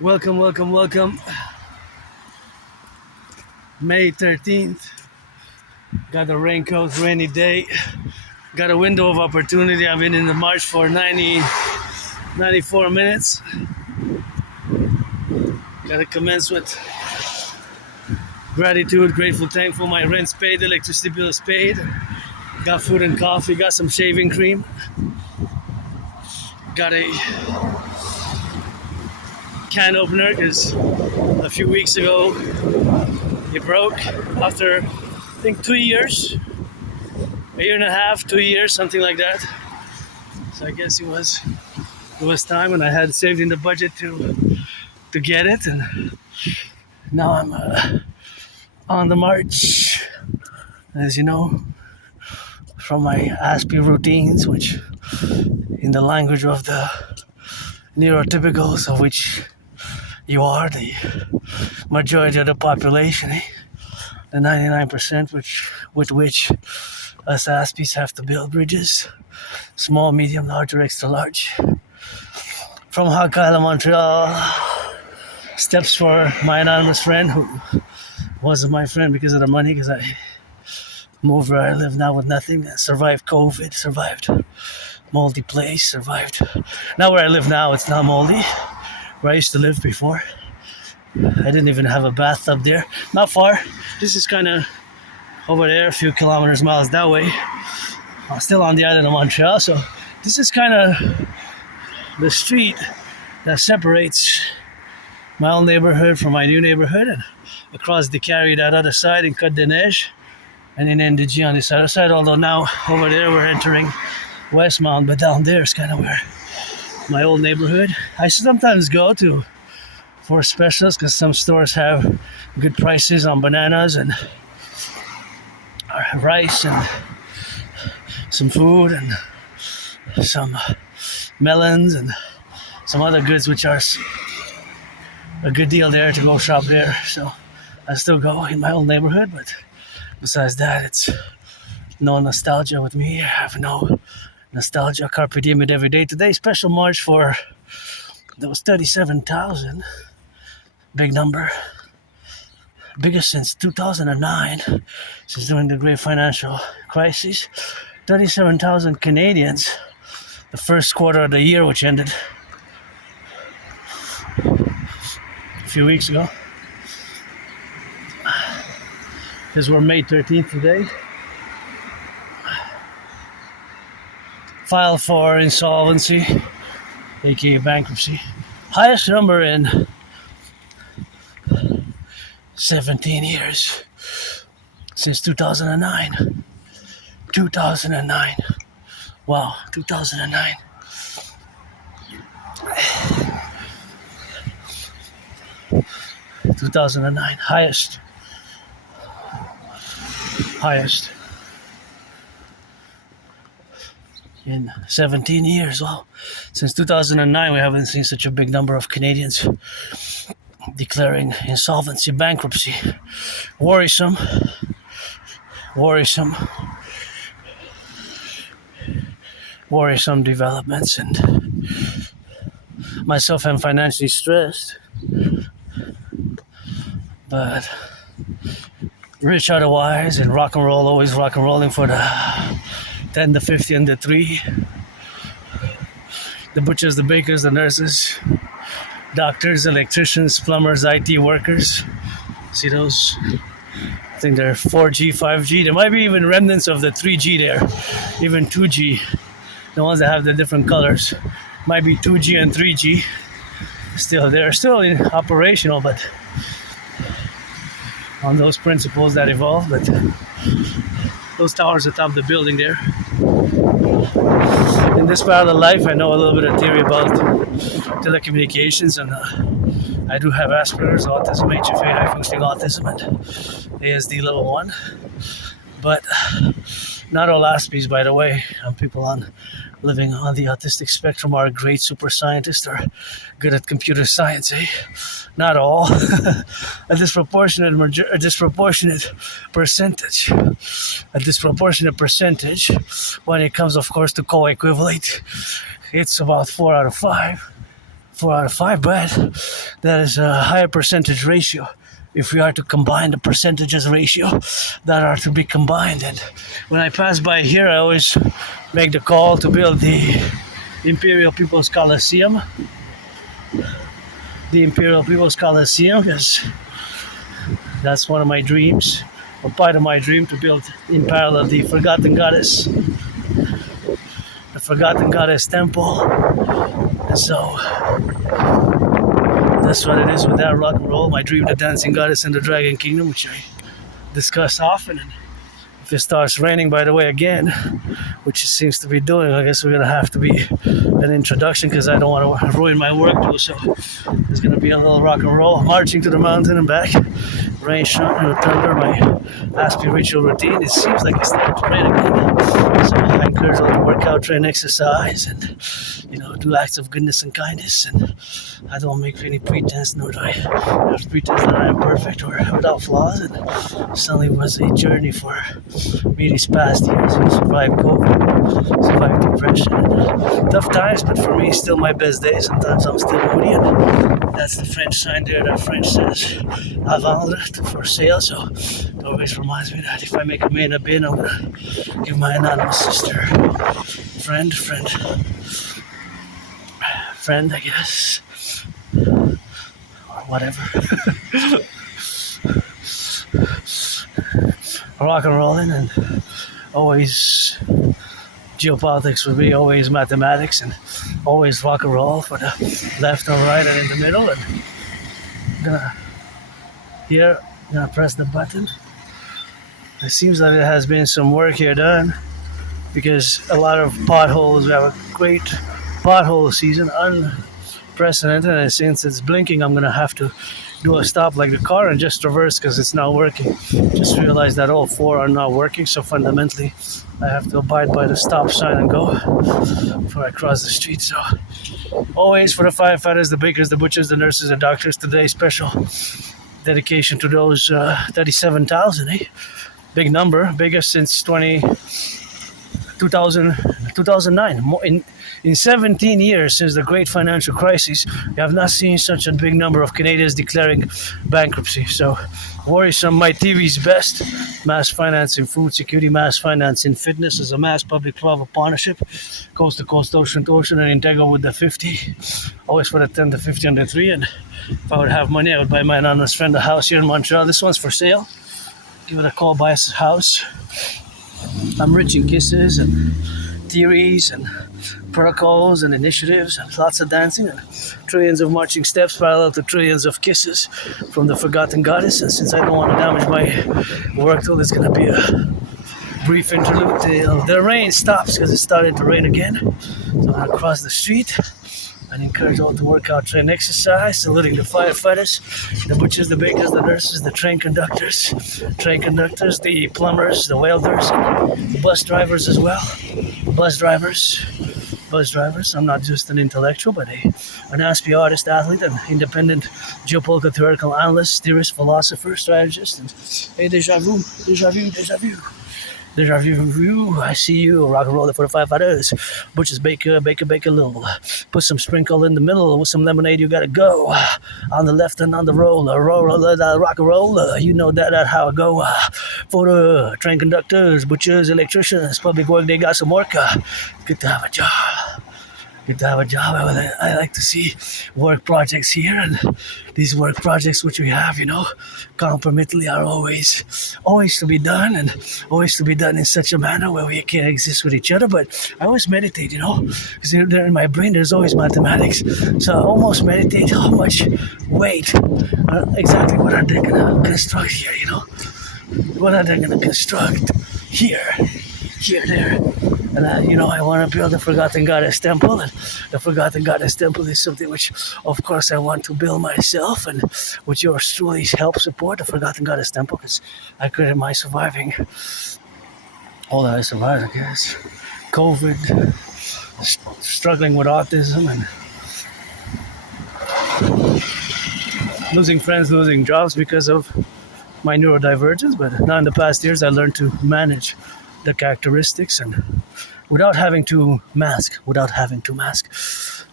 Welcome, welcome, welcome. May 13th. Got a raincoat, rainy day. Got a window of opportunity. I've been in the march for 94 minutes. Gotta commence with gratitude, grateful, thankful. My rent's paid, electricity bill is paid. Got food and coffee, got some shaving cream. Got a can opener because a few weeks ago it broke after I think 2 years, a year and a half, 2 years, something like that. So I guess it was time, and I had saved in the budget to get it, and now I'm on the march, as you know, from my Aspiesque routines, which in the language of the neurotypicals, of which you are the majority of the population, the 99% with which us Aspies have to build bridges, small, medium, large, or extra large. From Hakala, Montreal, steps for my anonymous friend, who wasn't my friend because of the money, because I moved where I live now with nothing, survived COVID, survived moldy place, survived. Now where I live now, it's not moldy. Where I used to live before, I didn't even have a bathtub there. Not far. This is kind of over there, a few miles that way. I'm still on the island of Montreal, so this is kind of the street that separates my old neighborhood from my new neighborhood, and across the carry that other side in Côte de Neige, and in Integree on this other side. Although now over there we're entering Westmount, but down there is kind of where my old neighborhood. I sometimes go to for specials because some stores have good prices on bananas and rice and some food and some melons and some other goods, which are a good deal there to go shop there. So I still go in my old neighborhood, but besides that, it's no nostalgia with me. I have no nostalgia. Carpe diem it every day. Today, special march for those 37,000. Big number. Biggest since 2009, since during the great financial crisis. 37,000 Canadians. The first quarter of the year, which ended a few weeks ago. Because we're May 13th today. Filed for insolvency, aka bankruptcy. Highest number in 17 years, since 2009. 2009. Wow, 2009. Highest. In 17 years. Well, since 2009, we haven't seen such a big number of Canadians declaring insolvency, bankruptcy. Worrisome developments, and myself am financially stressed, but rich otherwise, and rock and roll, always rock and rolling for the 10, the 50, and the 3. The butchers, the bakers, the nurses, doctors, electricians, plumbers, IT workers. See those? I think they're 4G, 5G. There might be even remnants of the 3G there, even 2G. The ones that have the different colors. Might be 2G and 3G. Still, they're still operational, but on those principles that evolve. But those towers atop the building there. In this part of life, I know a little bit of theory about telecommunications, and I do have Asperger's, autism, HFA, high functioning autism, and ASD level 1. But not all Aspies, by the way. People living on the autistic spectrum are great super scientists or good at computer science, eh? Not all. a disproportionate percentage when it comes, of course, to co-equivalent. It's about 4 out of 5, but that is a higher percentage ratio. If we are to combine the percentages ratio that are to be combined. And when I pass by here, I always make the call to build the Imperial People's Coliseum. The Imperial People's Coliseum, because that's one of my dreams, or part of my dream, to build in parallel the Forgotten Goddess. The Forgotten Goddess Temple. And so that's what it is with that rock and roll. My dream, the Dancing Goddess and the Dragon Kingdom, which I discuss often. And if it starts raining, by the way, again, which it seems to be doing, I guess we're going to have to be an introduction, because I don't want to ruin my work too. So there's going to be a little rock and roll, marching to the mountain and back. Rain, thunder, my Aspiesque ritual routine. It seems like it's starting to rain again. So I encourage all to work out, train, exercise, and do acts of goodness and kindness. And I don't make any pretense, nor do I have pretense that I am perfect or without flaws. And it certainly was a journey for me these past years. I survived COVID, survived depression, and tough times, but for me, still my best days. Sometimes I'm still moody, and that's the French sign there that French says à vendre, for sale. So it always reminds me that if I make a me in a bin, I'm gonna give my anonymous sister, friend, I guess, or whatever. Rock and rolling, and always geopolitics would be always mathematics, and always rock and roll for the left or right and in the middle. And I'm gonna press the button. It seems that it has been some work here done, because a lot of potholes. We have a great pothole season, unprecedented, and since it's blinking, I'm gonna have to do a stop like the car and just reverse, because it's not working. Just realized that all four are not working, so fundamentally I have to abide by the stop sign and go before I cross the street. So always for the firefighters, the bakers, the butchers, the nurses, the doctors, today special dedication to those 37,000, big number, biggest since 2009. In 17 years since the great financial crisis, we have not seen such a big number of Canadians declaring bankruptcy. So worrisome. My TV's best. Mass finance in food security, mass finance in fitness as a mass public-private partnership, coast to coast, ocean to ocean, and Integree with the 50. Always for the 10, the 50, and the 3. And if I would have money, I would buy my anonymous friend a house here in Montreal. This one's for sale. Give it a call, buy a house. I'm rich in kisses and theories and protocols and initiatives and lots of dancing and trillions of marching steps parallel to trillions of kisses from the Forgotten Goddess. And since I don't want to damage my work tool, it's going to be a brief interlude till the rain stops, because it started to rain again. So I'm going to cross the street and encourage all to work out, train, exercise, saluting the firefighters, the butchers, the bakers, the nurses, the train conductors, the plumbers, the welders, the bus drivers as well. Bus drivers. I'm not just an intellectual, but an Aspiesque artist, athlete, an independent geopolitical theoretical analyst, theorist, philosopher, strategist, and hey, déjà vu. Deja vu, I see you, rock and roll for the firefighters. Butchers, baker, little. Put some sprinkle in the middle with some lemonade, you gotta go. On the left and on the roller, rock and roll. You know that how it go. For the train conductors, butchers, electricians, public work, they got some work. Good to have a job. I like to see work projects here, and these work projects which we have, compromittally are always to be done, and always to be done in such a manner where we can exist with each other. But I always meditate, because there in my brain there's always mathematics. So I almost meditate how much weight, exactly what are they gonna construct here, What are they gonna construct here, there? And I want to build the Forgotten Goddess Temple, and the Forgotten Goddess Temple is something which, of course, I want to build myself, and which yours truly help support the Forgotten Goddess Temple, because I created my surviving, all that I survived, I guess, COVID, struggling with autism, and losing friends, losing jobs because of my neurodivergence. But now in the past years, I learned to manage the characteristics and without having to mask.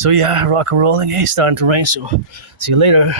So yeah, rock and rolling. Hey, it's starting to rain, so see you later.